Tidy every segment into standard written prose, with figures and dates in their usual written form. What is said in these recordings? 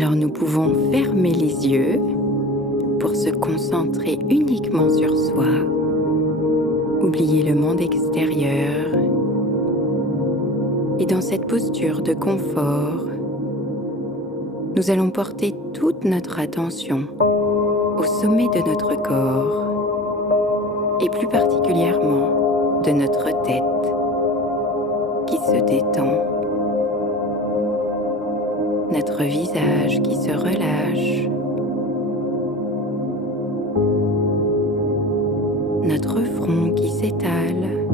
Alors nous pouvons fermer les yeux pour se concentrer uniquement sur soi. Oublier le monde extérieur. Et dans cette posture de confort, nous allons porter toute notre attention au sommet de notre corps et plus particulièrement de notre tête qui se détend, notre visage qui se relâche, notre front qui s'étale,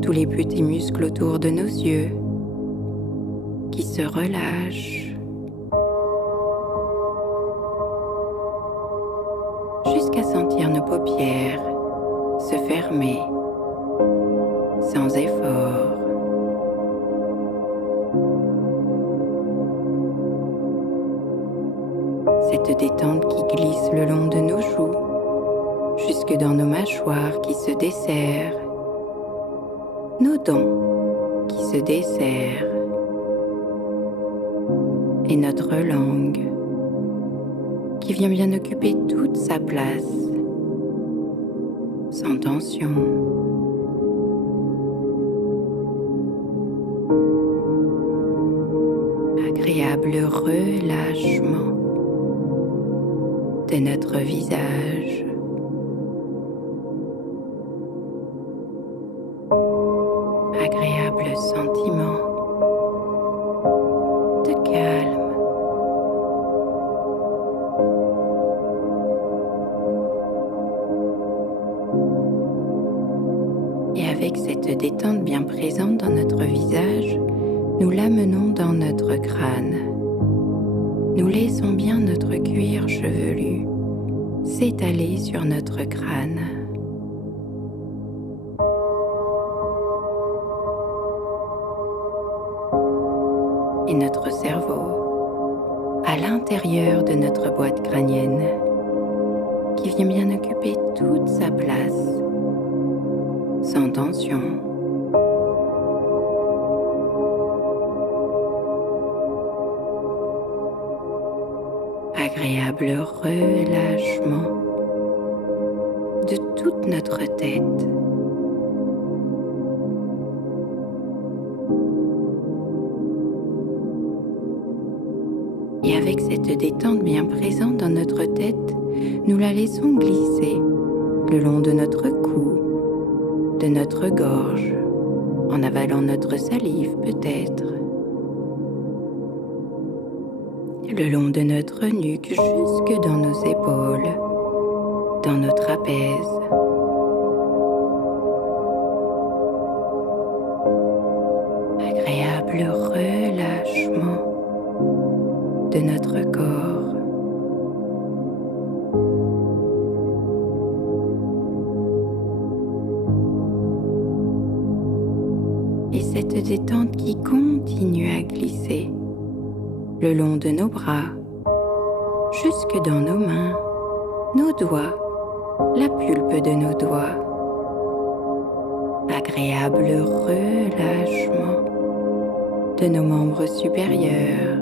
tous les petits muscles autour de nos yeux qui se relâchent, jusqu'à sentir nos paupières se fermer sans effort. Cette détente qui glisse le long de nos joues, jusque dans nos mâchoires qui se desserrent, nos dents qui se desserrent, et notre langue qui vient bien occuper toute sa place, sans tension. Agréable relâchement de notre visage. Agréable sentiment de calme. Et avec cette détente bien présente dans notre visage, nous l'amenons dans notre crâne. Nous laissons bien notre cuir chevelu s'étaler sur notre crâne. Et notre cerveau à l'intérieur de notre boîte crânienne qui vient bien occuper toute sa place, sans tension. Agréable relâchement de toute notre tête. Et avec cette détente bien présente dans notre tête, nous la laissons glisser le long de notre cou, de notre gorge, en avalant notre salive peut-être, le long de notre nuque jusque dans nos épaules, dans nos trapèzes. Agréable relâchement de notre corps. Et cette détente qui continue à glisser le long de nos bras, jusque dans nos mains, nos doigts, la pulpe de nos doigts. Agréable relâchement de nos membres supérieurs.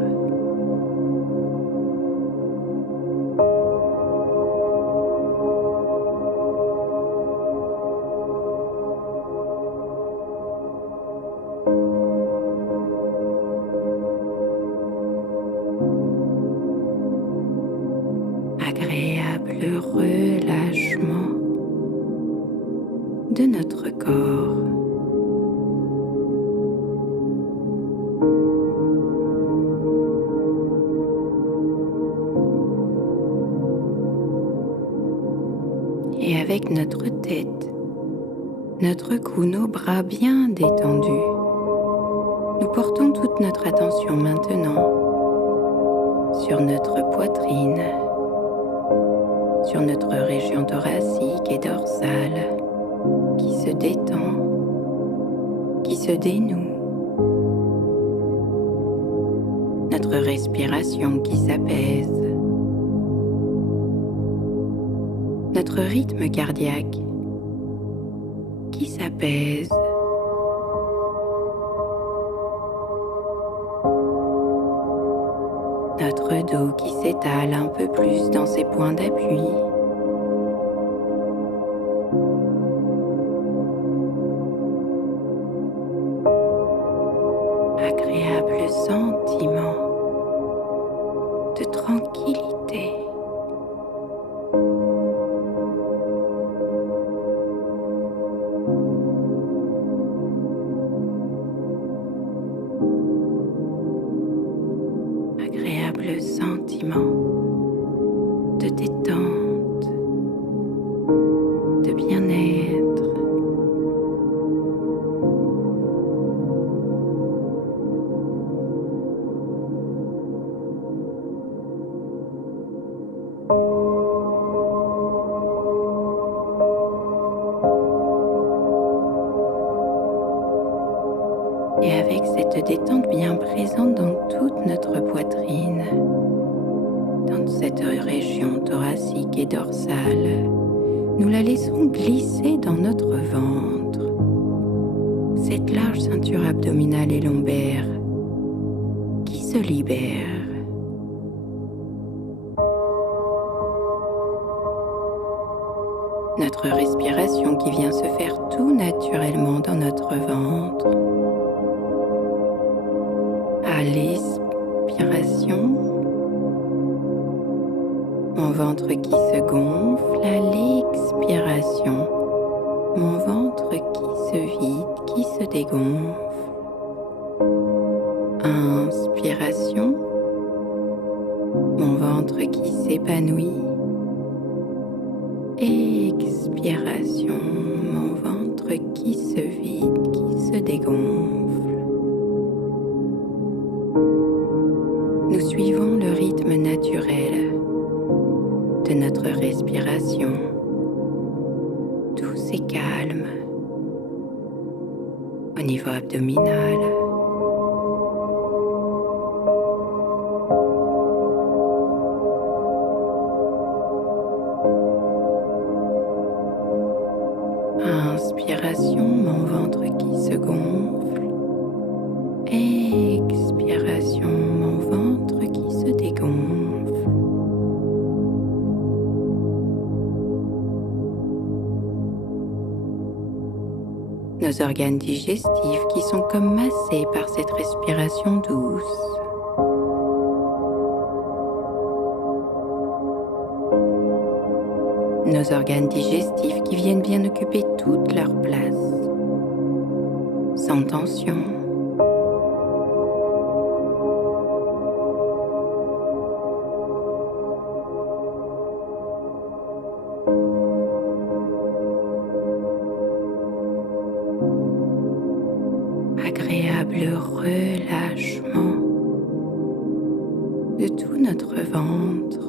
Agréable relâchement de notre corps. Et avec notre tête, notre cou, nos bras bien détendus, nous portons toute notre attention maintenant sur notre poitrine, sur notre région thoracique et dorsale qui se détend, qui se dénoue, notre respiration qui s'apaise, notre rythme cardiaque qui s'apaise. notre dos qui s'étale un peu plus dans ses points d'appui. Agréable sentiment de tranquillité. Agréable sentiment de détente, de bien-être. Et avec cette détente bien présente dans toute notre poitrine, dans cette région thoracique et dorsale, nous la laissons glisser dans notre ventre, cette large ceinture abdominale et lombaire qui se libère. Notre respiration qui vient se faire tout naturellement dans notre ventre. À l'expiration, mon ventre qui se gonfle. À l'expiration, mon ventre qui se vide, qui se dégonfle. Inspiration, mon ventre qui s'épanouit. Expiration, mon ventre qui se vide, qui se dégonfle. Nous suivons le rythme naturel de notre respiration. Tout est calme au niveau abdominal. Inspiration, mon ventre qui se gonfle. Expiration, mon ventre qui se dégonfle. Nos organes digestifs qui sont comme massés par cette respiration douce. Nos organes digestifs qui viennent bien occuper toute leur place, sans tension. Agréable relâchement de tout notre ventre.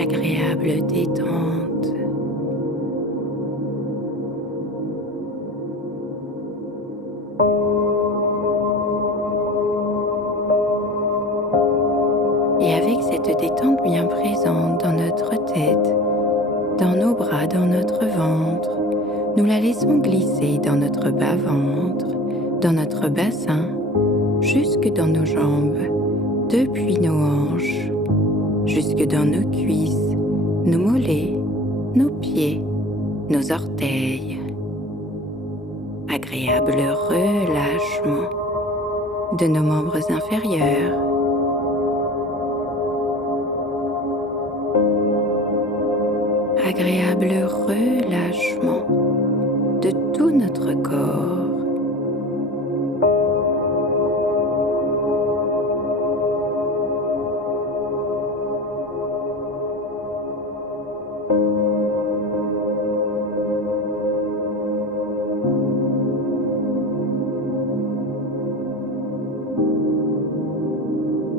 Agréable détente. Et avec cette détente bien présente dans notre tête, dans nos bras, dans notre ventre, nous la laissons glisser dans notre bas-ventre, dans notre bassin, jusque dans nos jambes, depuis nos hanches, jusque dans nos cuisses, nos mollets, nos pieds, nos orteils. Agréable relâchement de nos membres inférieurs. Agréable relâchement de tout notre corps.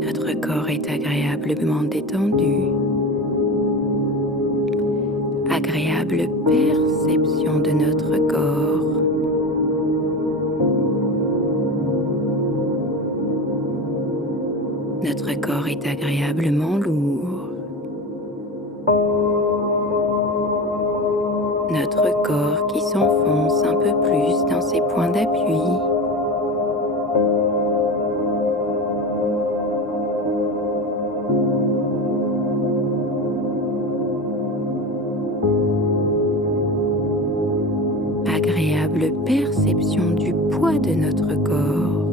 Notre corps est agréablement détendu. Agréable perception de notre corps. Notre corps est agréablement lourd. Notre corps qui s'enfonce un peu plus dans ses points d'appui. Agréable perception du poids de notre corps.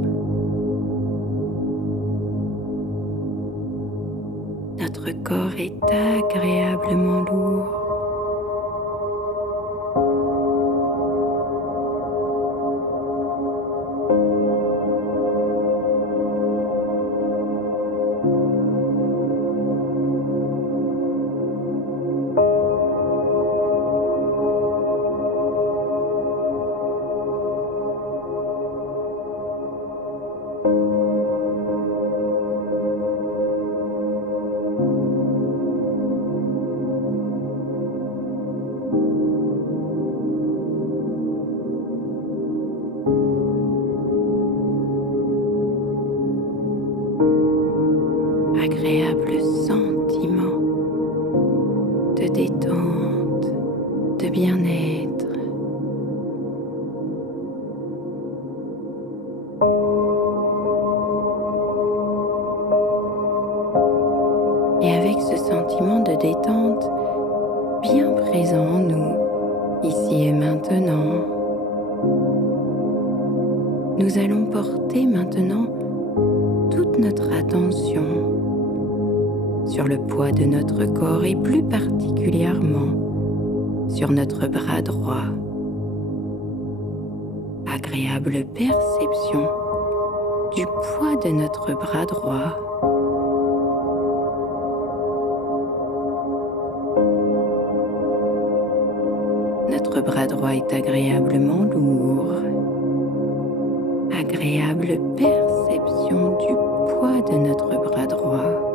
Notre corps est agréablement lourd. Agréable sentiment de détente, de bien-être. Et avec ce sentiment de détente bien présent en nous, ici et maintenant, nous allons porter maintenant toute notre attention sur le poids de notre corps et plus particulièrement sur notre bras droit. Agréable perception du poids de notre bras droit. Notre bras droit est agréablement lourd. Agréable perception du poids de notre bras droit.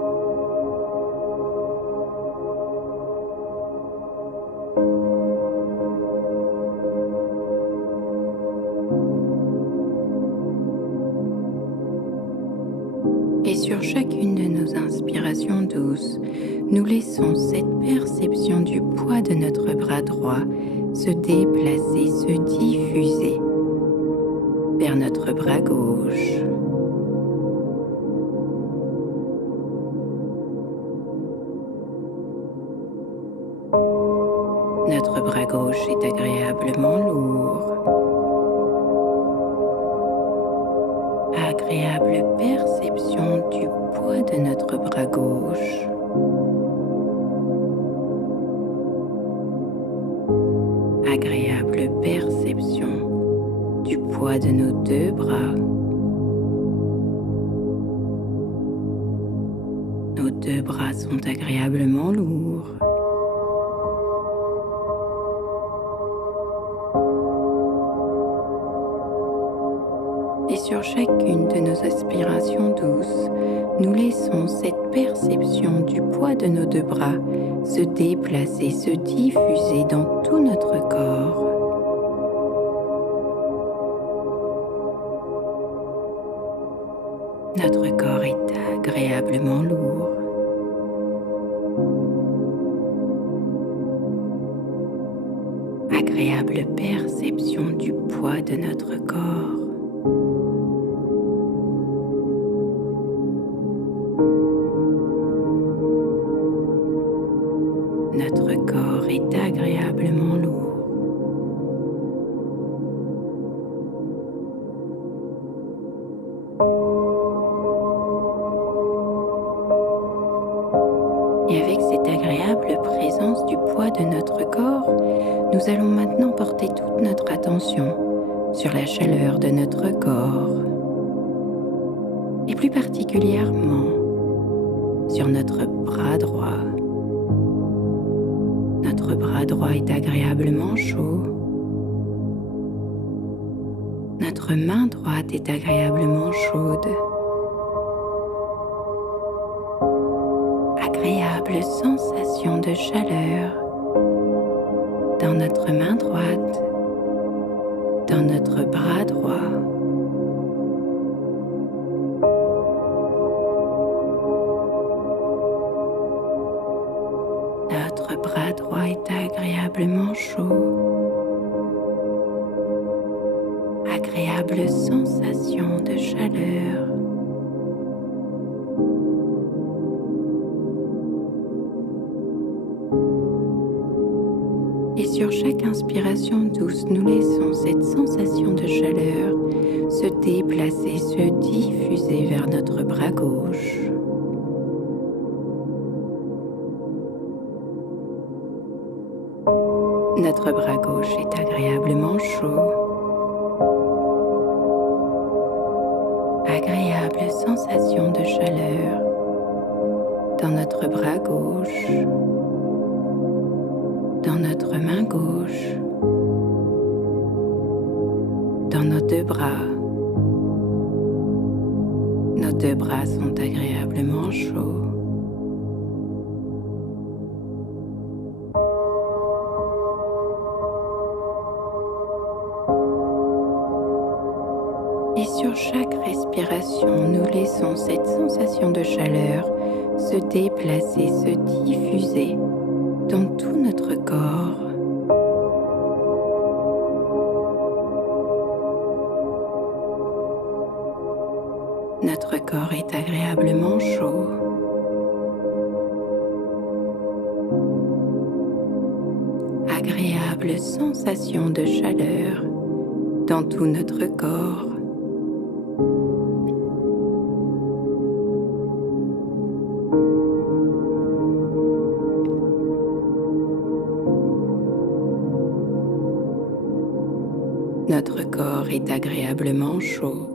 Et sur chacune de nos inspirations douces, nous laissons cette perception du poids de notre bras droit se déplacer, se diffuser vers notre bras gauche. Notre bras gauche est agréablement lourd. Agréable perception du poids de notre bras gauche. Agréable perception du poids de nos deux bras. Nos deux bras sont agréablement lourds. Et sur chacune de nos aspirations douces, nous laissons cette perception du poids de nos deux bras se déplacer, se diffuser dans tout notre corps. Notre corps est agréablement lourd. Agréable perception du poids de notre corps. Notre corps est agréablement lourd. Et avec cette agréable présence du poids de notre corps, nous allons maintenant porter toute notre attention sur la chaleur de notre corps. Et plus particulièrement sur notre bras droit. Notre bras droit est agréablement chaud. Notre main droite est agréablement chaude. Agréable sensation de chaleur dans notre main droite, dans notre bras droit. Notre bras droit est agréablement chaud. Agréable sensation de chaleur. Et sur chaque inspiration douce, nous laissons cette sensation de chaleur se déplacer, se diffuser vers notre bras gauche. Notre bras gauche est agréablement chaud. Agréable sensation de chaleur dans notre bras gauche, dans notre main gauche, dans nos deux bras. Nos deux bras sont agréablement chauds. Et sur chaque respiration, nous laissons cette sensation de chaleur se déplacer, se diffuser dans tout notre corps. Notre corps est agréablement chaud. Agréable sensation de chaleur dans tout notre corps. Notre corps est agréablement chaud.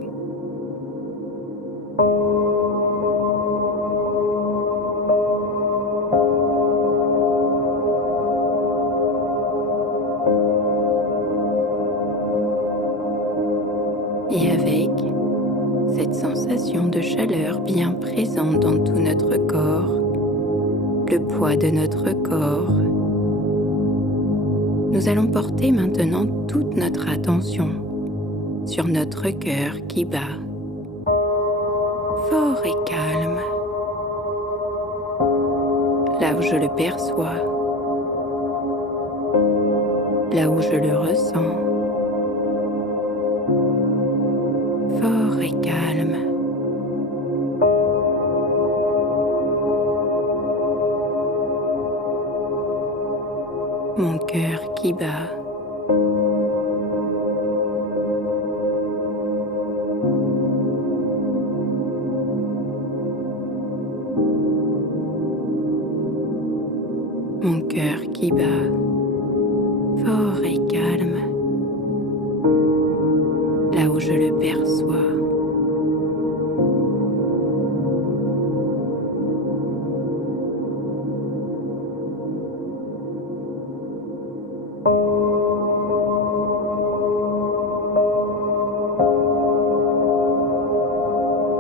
Et avec cette sensation de chaleur bien présente dans tout notre corps, le poids de notre corps, nous allons porter maintenant toute notre attention sur notre cœur qui bat, fort et calme, là où je le perçois, là où je le ressens, fort et calme. Mon cœur qui bat. Mon cœur qui bat, fort et calme, là où je le perçois.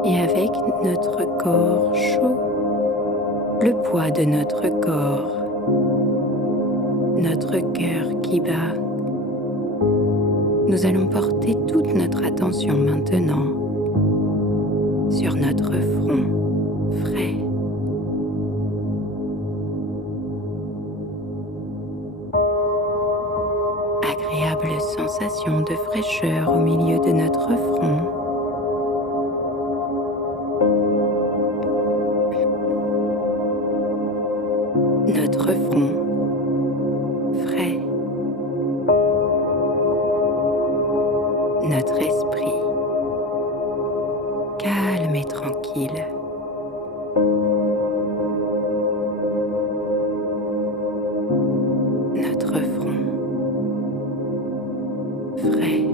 Et avec notre corps chaud, le poids de notre corps, notre cœur qui bat, nous allons porter toute notre attention maintenant sur notre front frais. Agréable sensation de fraîcheur au milieu de notre front. Notre front frais, notre esprit calme et tranquille. Notre front frais.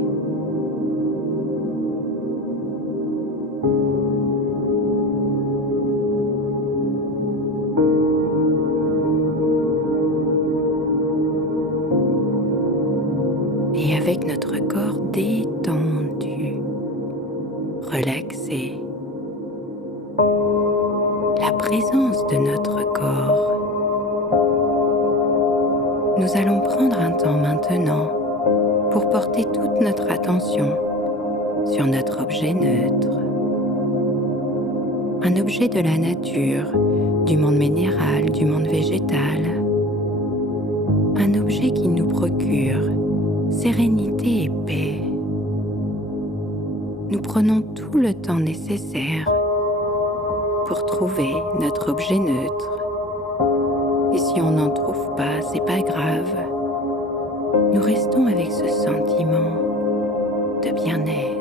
Et avec notre corps détendu, relaxé, la présence de notre corps, nous allons prendre un temps maintenant pour porter toute notre attention sur notre objet neutre. Un objet de la nature, du monde minéral, du monde végétal, un objet qui nous procure sérénité et paix. Nous prenons tout le temps nécessaire pour trouver notre objet neutre. Et si on n'en trouve pas, c'est pas grave. Nous restons avec ce sentiment de bien-être.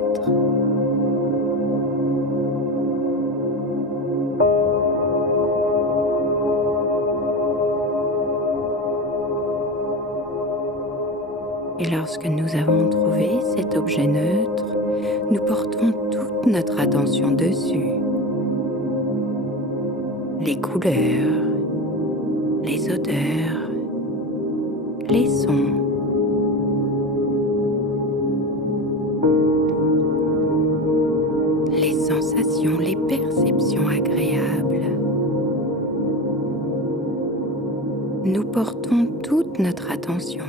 Et lorsque nous avons trouvé cet objet neutre, nous portons toute notre attention dessus. Les couleurs, les odeurs, les sons. Les sensations, les perceptions agréables. Nous portons toute notre attention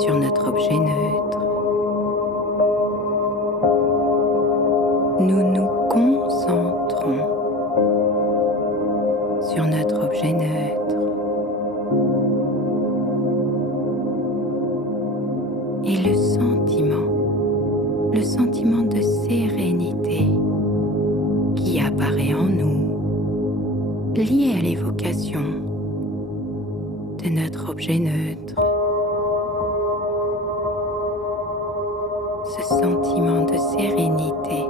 sur notre objet neutre. Nous nous concentrons sur notre objet neutre. Et le sentiment de sérénité qui apparaît en nous, lié à l'évocation de notre objet neutre. Ce sentiment de sérénité,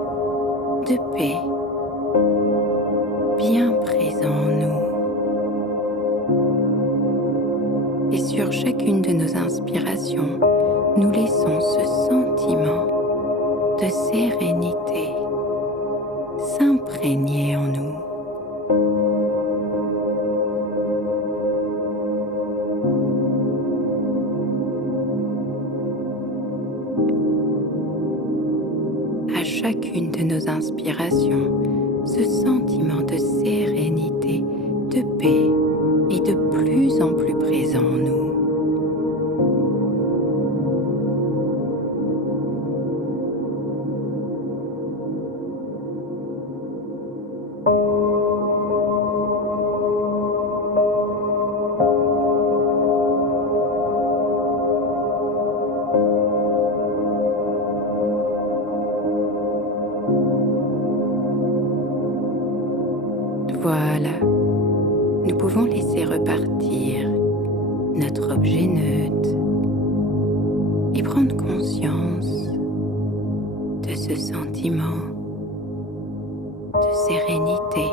de paix, bien présent en nous. Et sur chacune de nos inspirations, nous laissons ce sentiment de sérénité s'imprégner en nous. À chacune de nos inspirations, ce sentiment de sérénité, de paix est de plus en plus présent en nous. Voilà, nous pouvons laisser repartir notre objet neutre et prendre conscience de ce sentiment de sérénité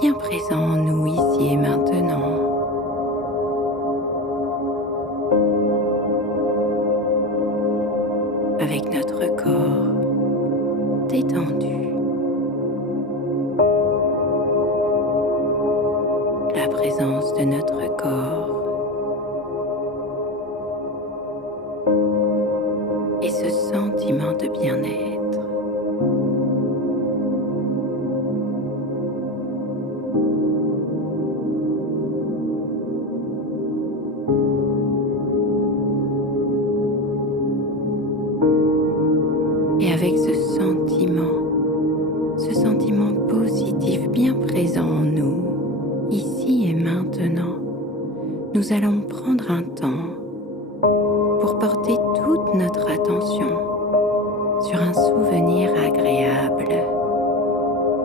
bien présent en nous ici et maintenant. Avec notre corps détendu. La présence de notre corps et ce sentiment de bien-être. Et avec ce sentiment positif bien présent en nous, ici et maintenant, nous allons prendre un temps pour porter toute notre attention sur un souvenir agréable,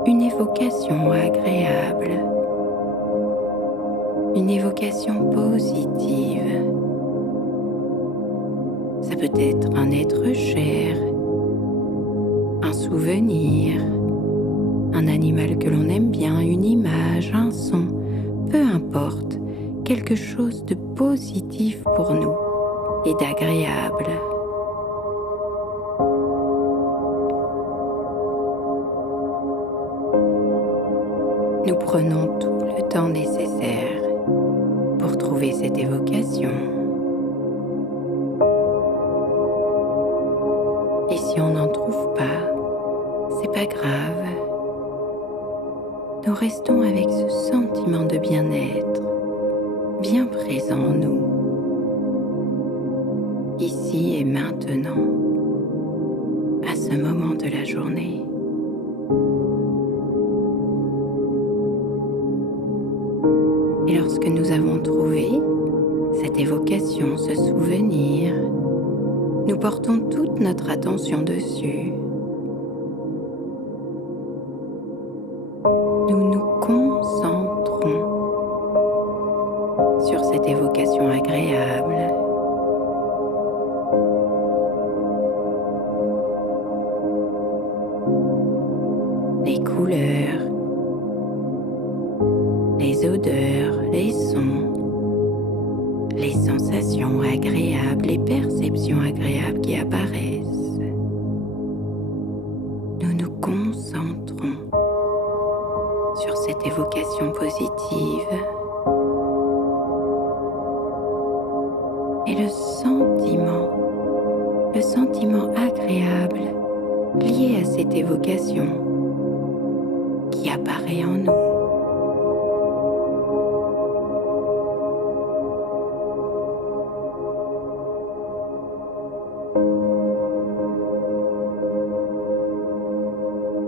une évocation agréable, une évocation positive. Ça peut être un être cher, un souvenir, un animal que l'on aime bien, une image, un son, peu importe, quelque chose de positif pour nous et d'agréable. Nous prenons tout le temps nécessaire pour trouver cette évocation. Et si on n'en trouve pas, c'est pas grave. Nous restons avec ce sentiment de bien-être, bien présent en nous, ici et maintenant, à ce moment de la journée. Et lorsque nous avons trouvé cette évocation, ce souvenir, nous portons toute notre attention dessus. Nous nous concentrons sur cette évocation agréable. Les couleurs, les odeurs, les sons, les sensations agréables, les perceptions agréables qui apparaissent. Nous nous concentrons sur cette évocation positive et le sentiment agréable lié à cette évocation qui apparaît en nous.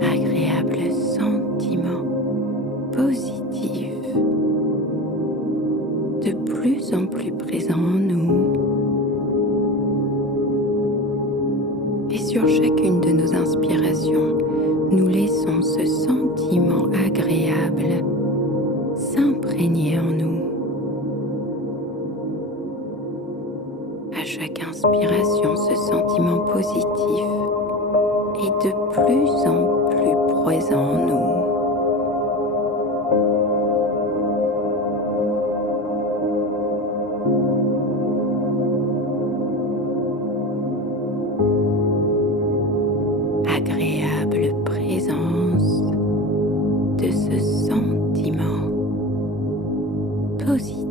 Agréable sentiment positif, de plus en plus présent en nous. Et sur chacune de nos inspirations, nous laissons ce sentiment agréable s'imprégner en nous. À chaque inspiration, ce sentiment positif est de plus en plus présent en nous. Agréable présence de ce sentiment positif.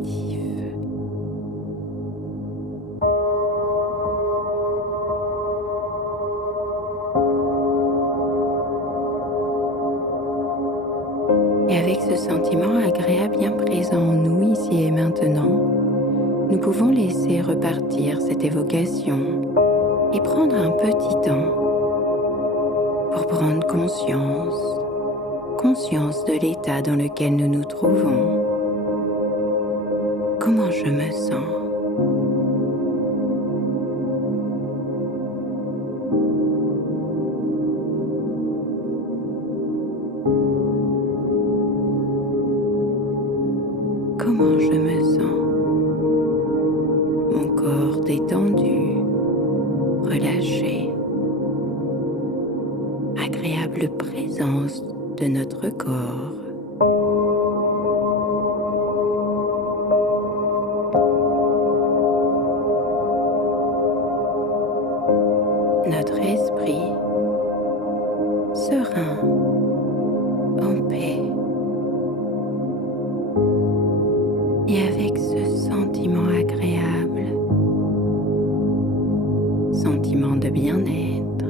Et avec ce sentiment agréable bien présent en nous ici et maintenant, nous pouvons laisser repartir cette évocation et prendre un petit temps pour prendre conscience de l'état dans lequel nous nous trouvons. Comment je me sens? Comment je me sens? Mon corps détendu, relâché. Agréable présence de notre corps. Notre esprit serein, en paix. Et avec ce sentiment agréable, sentiment de bien-être,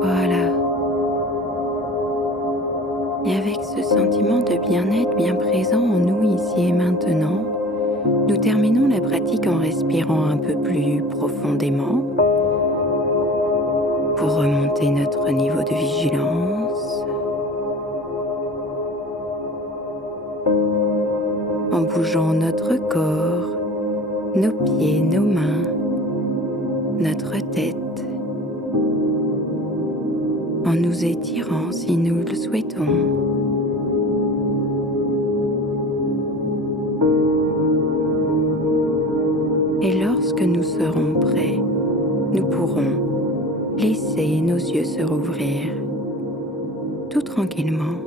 voilà. Et avec ce sentiment de bien-être bien présent en nous ici et maintenant, nous terminons la pratique en respirant un peu plus profondément pour remonter notre niveau de vigilance, en bougeant notre corps, nos pieds, nos mains, notre tête, en nous étirant si nous le souhaitons. Et lorsque nous serons prêts, nous pourrons laisser nos yeux se rouvrir tout tranquillement.